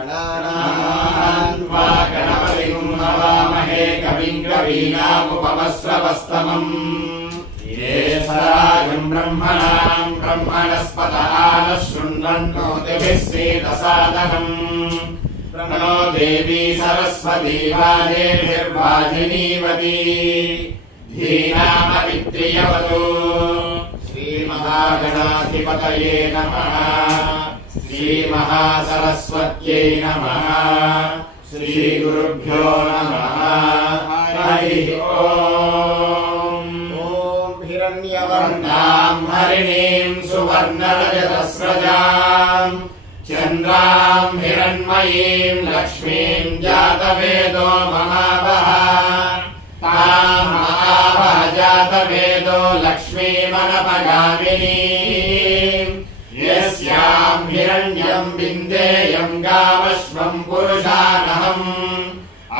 गणानान्वा गणपतिम् हवामहे कविम् कवीनामुपमश्रवस्तमम् येषराजम् ब्रह्मणाम् ब्रह्मणस्पत आनः शृण्वन्नोतिभिः सीदसादनम् प्रणो देवी सरस्वती वाजेभिर्वाजिनीवती धीनामवित्रियवतु श्रीमहागणाधिपतये नमः श्रीमहासरस्वत्यै नमः श्रीगुरुभ्यो नमः हरिः ओम् हिरण्यवर्णाम् हरिणीम् सुवर्णरजतस्रजाम् चन्द्राम् हिरण्मयीम् लक्ष्मीम् जातवेदो ममावः ताम् महावः जातवेदो लक्ष्मीमनपगामिनीम् यस्याम् हिरण्यम् विन्देयम् गामश्वम् पुरुषानहम्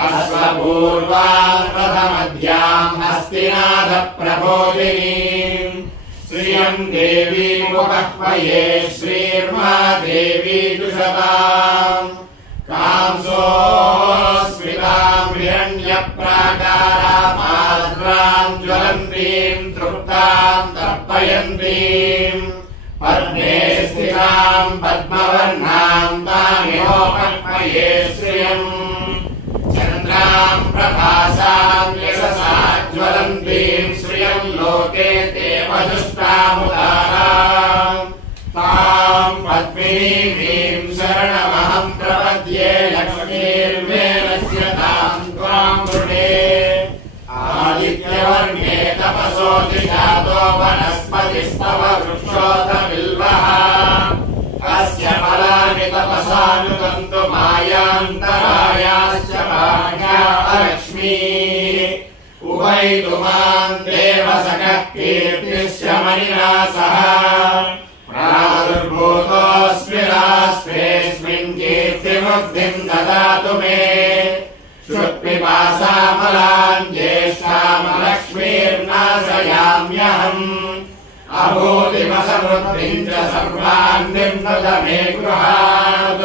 अश्वपूर्वाम् प्रथमध्याम् हस्तिनाथप्रबोधिनीम् श्रियम् देवीमुपह्वये श्रीर्मादेवी दुषताम् कांसोऽस्मिताम् हिरण्यप्राकारामाद्राम् ज्वलन्तीम् तृप्ताम् तर्पयन्तीम् पद्मे स्थिताम् पद्मवर्णाम् तामिहोपह्वये श्रियम् चन्द्राम् प्रभासाम् यशसा ज्वलन्तीम् श्रियम् लोके देवजुष्टामुदाराम् ताम् पद्मिनीमीम् शरणमहम् प्रपद्ये लक्ष्मीर्वेदस्य ताम् त्वाम् वृणे आदित्यवर्णे तपसो दिशातो वनस्पतिस्तव वृक्षोऽथ बिल्वः अस्य फलानि तपसानुतन्तु मायान्तरायाश्च भाग्या अलक्ष्मीः उभयतु माम् देव सकः कीर्तिश्च मणिना सह प्रादुर्भूतोऽस्मि राष्ट्रेऽस्मिन् कीर्तिमुक्तिम् ददातु मे श्रुत्पिपासामलाम् ज्येष्ठामलक्ष्मीर्नाशयाम्यहम् अभूतिमसमृद्धिम् च सर्वान्निम् दद मे गृहात्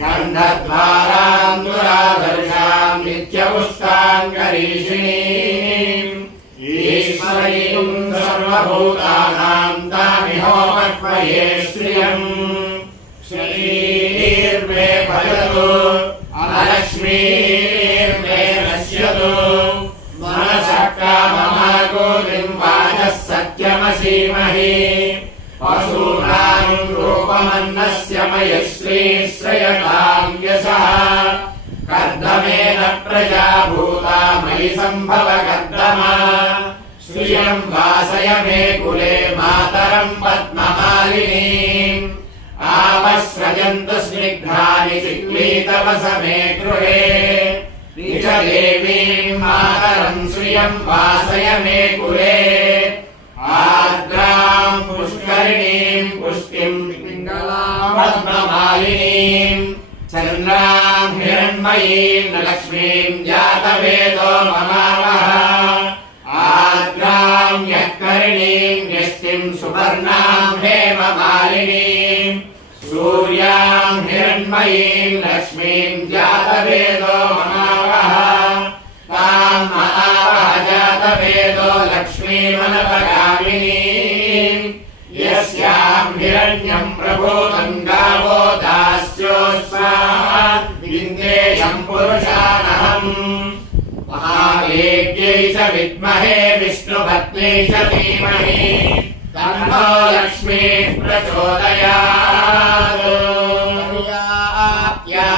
गन्धद्वाराम् दुरादर्शाम् नित्यपुष्टाम् करीषिणीम् ईश्वरीम् सर्वभूतानाम् तामिहोपह्वये श्रियम् श्रीर्मे भजतु अलक्ष्मीर्मे नश्यतु मनसः काममागोलिम् वाचः सत्यमसीमहि पशूनाम् रूपमन्नस्य मयि श्रीश्रयताम् यशः कर्दमेन प्रजा भूता मयि सम्भव कर्दमा श्रियम् वासय मे कुले मातरम् पद्ममालिनीम् आपस्रजन्तु स्निग्धानि चिक्लीतवस मे गृहे निजदेवीम् मातरम् श्रियम् वासय मे कुले आर्द्राम् पुष्करिणीम् पुष्टिम् पिङ्गलाम् पद्ममालिनीम् चन्द्राम् हिरण्मयीम् लक्ष्मीम् जातवेदो ममावः आर्द्राम् यःकरिणीम् यष्टिम् सुवर्णाम् हेममालिनीम् सूर्याम् हिरण्मयीम् लक्ष्मीम् जातवेदो ममावः ताम् महावः जातवेदो लक्ष्मीमनपगामिनीम् यस्याम् हिरण्यम् प्रभूतम् गावो दास्योऽस्मात् विन्देयम् पुरुषानहम् महादेव्यै च विद्महे विष्णुपत्न्यै च धीमहि तन्नो लक्ष्मीः प्रचोदयात्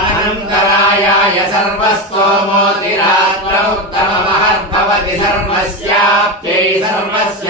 अनन्तरायाय सर्वस्तोमोतिरात्र उत्तममहर्भवति सर्वस्याप्त्यै सर्वस्य